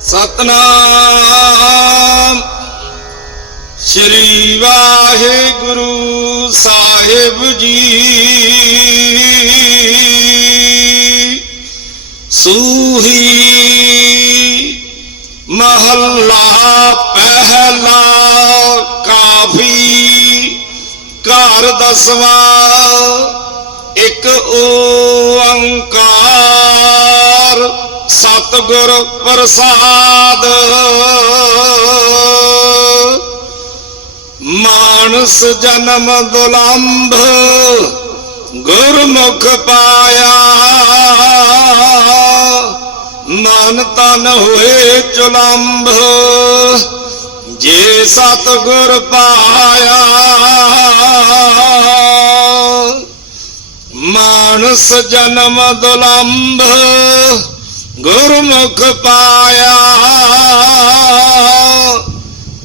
ਸਤਨਾਮ। ਸ੍ਰੀ ਵਾਹਿਗੁਰੂ ਸਾਹਿਬ ਜੀ। ਸੂਹੀ ਮਹੱਲਾ ਪਹਿਲਾ ਕਾਫੀ। ਘਰ ਦਸਵਾ ਇੱਕ ਓੰਕਾਰ। ਸਤਿਗੁਰ ਪ੍ਰਸਾਦ। ਮਾਨਸ ਜਨਮ ਦੁਲੰਭ ਗੁਰਮੁਖ ਪਾਇਆ। ਮਨ ਤਨ ਹੋਏ ਚੁਲੰਭ ਜੇ ਸਤਿਗੁਰ ਪਾਇਆ। ਮਾਨਸ ਜਨਮ ਦੁਲੰਭ ਗੁਰਮੁਖ ਪਾਇਆ।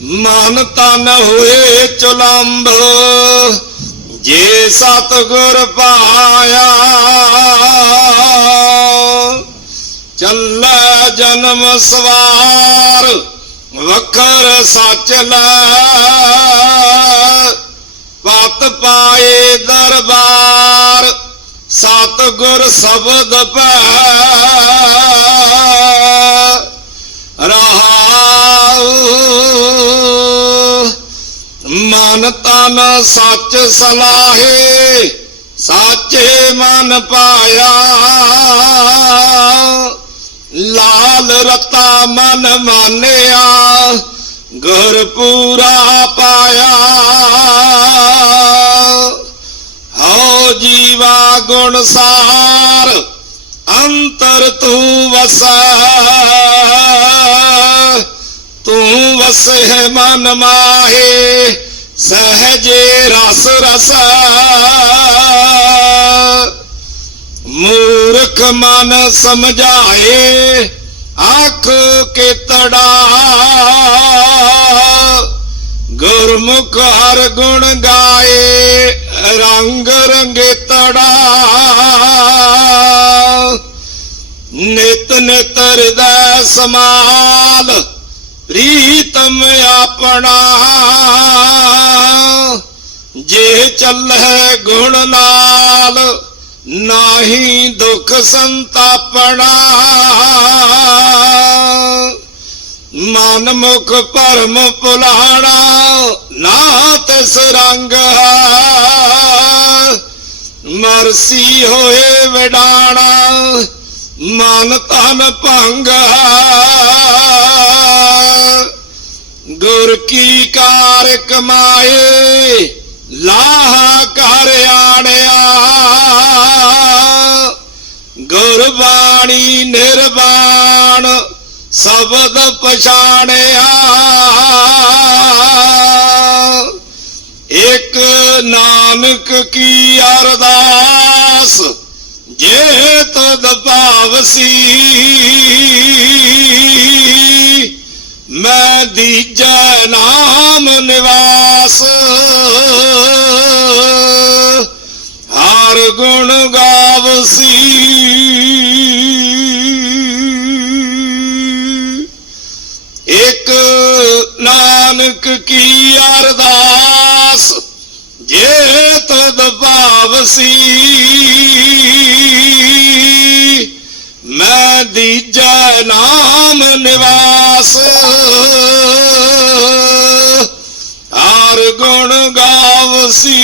ਮਨ ਤਨ ਹੋਏ ਚੁਲੰਭ ਜੇ ਸਤਿਗੁਰ ਪਾਇਆ। ਚੱਲੈ ਜਨਮ ਸਵਾਰ। ਵਖਰ ਸੱਚ ਲੈ। ਪਤ ਪਾਏ ਦਰਬਾਰ। ਸਤਿਗੁਰ ਸ਼ਬਦ ਪੈ। ਮਨ ਤਨ ਸੱਚ ਸਲਾਹੇ, ਸਾਚੇ ਮਨ ਪਾਇਆ। ਲਾਲ ਰਤਾ ਮਨ ਮਾਨਿਆ ਗੁਰ ਪੂਰਾ ਪਾਇਆ। ਹਉ ਜੀਵਾ ਗੁਣ ਸਾਰ, ਅੰਤਰ ਤੂੰ ਵਸੈ। ਤੂੰ ਵਸਹਿ ਮਨ ਮਾਹੇ ਸਹਜੇ ਰਸ ਰਸ। ਮੂਰਖ ਮਨ ਸਮਝਾਏ, ਆਖ ਕੇ ਤੜਾ। ਗੁਰਮੁਖ ਹਰ ਗੁਣ ਗਾਏ, ਰੰਗ ਰੰਗੇ ਤੜਾ। ਨਿਤ ਨਿਤ ਹਿਰਦੈ ਸਮਾਲ, ਪ੍ਰੀਤਮ ਆਪਣਾ। ਜੇ ਚੱਲ ਹੈ ਗੁਣ ਨਾਲ ਨਾਹੀ ਦੁਖ ਸੰਤਾਪਣਾ। ਮਨ ਮੁਖ ਭਰਮ ਭੁਲਾਣਾ ਨਾ ਤਿਸ ਰੰਗ ਹੈ ਮਰਸੀ ਹੋਏ ਵਿਡਾਣਾ, ਮਨ ਤਨ ਭੰਗ ਹੈ ਗੁਰ ਕੀ ਕਾਰ ਕਮਾਏ ਗੁਰਬਾਣੀ ਨਿਰਵਾਣ ਸ਼ਬਦ ਪਛਾਣਿਆ। ਇੱਕ ਨਾਨਕ ਕੀ ਅਰਦਾਸ, ਜੇ ਤਦ ਭਾਵਸੀ ਮੈਂ ਦੀਜੈ ਨਾਮ ਨਿਵਾਸ। ਹਰ ਗੁਣ ਗਾਵਸੀ ਨਾਨਕ ਕੀ ਅਰਦਾਸ? ਜੇ ਤਦ ਭਾਵਸੀ ਮੈਂ ਦੀਜੈ ਨਾਮ ਨਿਵਾਸ। ਹਰ ਗੁਣ ਗਾਵਸੀ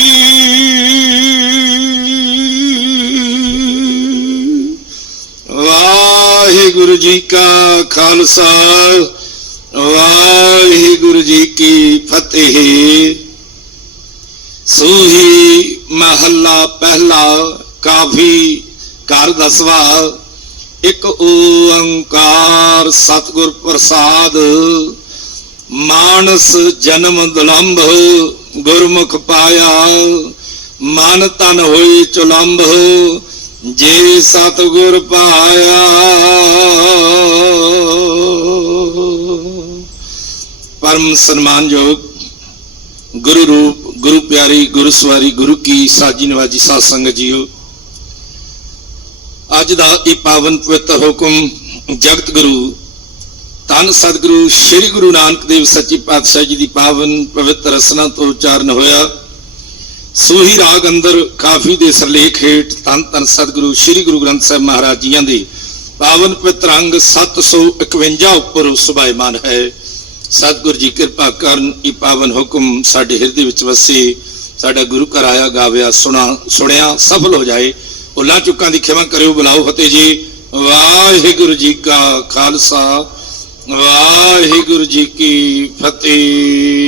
ਵਾਹਿਗੁਰੂ ਜੀ ਕਾ ਖਾਲਸਾ। ਵਾਹਿਗੁਰੂ ਜੀ ਕੀ ਫਤਿਹ। ਸੂਹੀ ਮਹੱਲਾ ਪਹਿਲਾ ਕਾਫੀ ਘਰ ਦਸਵਾ, ਇੱਕ ਓੰਕਾਰ ਸਤਿਗੁਰ ਪ੍ਰਸਾਦ। ਮਾਨਸ ਜਨਮ ਦੁਲੰਭ, ਗੁਰਮੁਖ ਪਾਇਆ, ਮਨ ਤਨ ਹੋਈ ਚੁਲੰਭ ਜੇ ਸਤਿਗੁਰ ਪਾਇਆ। ਪਰਮ ਸਨਮਾਨਯੋਗ ਗੁਰੂ ਰੂਪ, ਗੁਰੂ ਪਿਆਰੀ, ਗੁਰੂ ਸਵਾਰੀ, ਗੁਰੂ ਕੀ ਸਾਜੀ ਨਵਾਜੀ ਸਾਧ ਸੰਗਤ ਜੀਓ, ਅੱਜ ਦਾ ਇਹ ਪਾਵਨ ਪਵਿੱਤਰ ਹੁਕਮ ਜਗਤ ਗੁਰੂ, ਧੰਨ ਸਤਿਗੁਰੂ ਸ੍ਰੀ ਗੁਰੂ ਨਾਨਕ ਦੇਵ ਸੱਚੀ ਪਾਤਸ਼ਾਹ ਜੀ ਦੀ ਪਾਵਨ ਪਵਿੱਤਰ ਰਸਨਾ ਤੋਂ ਉਚਾਰਨ ਹੋਇਆ। ਸੋਹੀ ਰਾਗ ਅੰਦਰ ਕਾਫੀ ਦੇ ਸਰਲੇਖ ਹੇਠ ਧੰਨ ਧੰਨ ਸਤਿਗੁਰੂ ਸ੍ਰੀ ਗੁਰੂ ਗ੍ਰੰਥ ਸਾਹਿਬ ਮਹਾਰਾਜ ਜੀਆਂ ਦੇ ਪਾਵਨ ਪਵਿੱਤਰ ਅੰਗ 751 ਉੱਪਰ ਸੁਭਾਇਮਾਨ ਹੈ। ਸਤਿਗੁਰ ਜੀ ਕਿਰਪਾ ਕਰਨ, ਇਹ ਪਾਵਨ ਹੁਕਮ ਸਾਡੇ ਹਿਰਦੇ ਵਿੱਚ ਵਸੇ, ਸਾਡਾ ਗੁਰੂ ਘਰ ਆਇਆ, ਗਾਵਿਆ, ਸੁਣਾ, ਸੁਣਿਆ, ਸਫਲ ਹੋ ਜਾਏ। ਭੁੱਲਾਂ ਚੁੱਕਾਂ ਦੀ ਖਿਮਾ ਕਰਿਓ, ਬੁਲਾਓ ਫਤਿਹ ਜੀ। ਵਾਹਿਗੁਰੂ ਜੀ ਕਾ ਖਾਲਸਾ, ਵਾਹਿਗੁਰੂ ਜੀ ਕੀ ਫਤਿਹ।